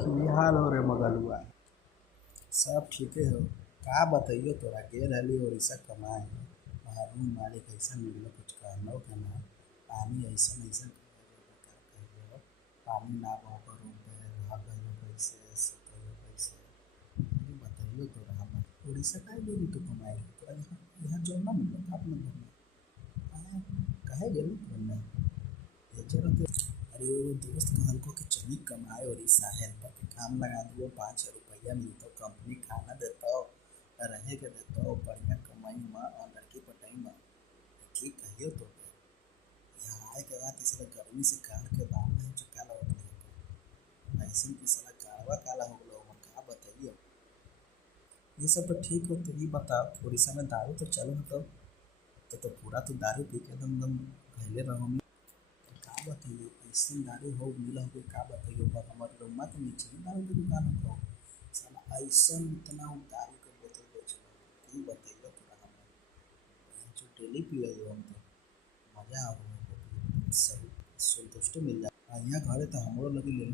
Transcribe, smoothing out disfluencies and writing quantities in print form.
की हाल हो रे मगलुआ। सब ठीके हो। का बताइयो तोरा गेल रहली उड़ीसा कमाए। वहाँ रूम मालिक ऐसा मिललो कुछ कहलो के ना। पानी ऐसा ऐसा का कहियो। पानी ना बहो रूम पे रह गइलो कैसे सुतइयो कैसे। ये बताइयो तोरा हम उड़ीसा काहे गेली तू कमाए तोरा यहाँ यहाँ जॉब ना मिलल का अपना घर में। काहे काहे गेली तू ना। ये जरूरत अरे वो दोस्त कहलको कि चली कमाए उड़ीसा हेल्पर के काम लगा दियो 5 रुपया मिलतो कंपनी खाना देतो रहे के देतो बढ़िया कमाई में लड़की पटाई में ठीक कहियो तो पे यहाँ आए के बाद इसलिए गर्मी से काल के बाल नहीं तो काला हो गया ऐसे की साला कालवा काला हो गया हम का बताइयो। ये सब तो ठीक हो तो ये बताओ उड़ीसा में दारू तो चलो तो पूरा तो दारू पी के दम दम घैले रहो का बताइयो ऐसे दारू हो मिला हो का बताइयो पर हमारे रूम में तो नीचे ही दारू की दुकान हो साला ऐसा इतना हम दारू के बोतल बेच रहे बताइयो पूरा हमें जो डेली पिए हम तो मजा आ सही संतुष्टि मिल जाए यहाँ घरे तो हमरो लगे ले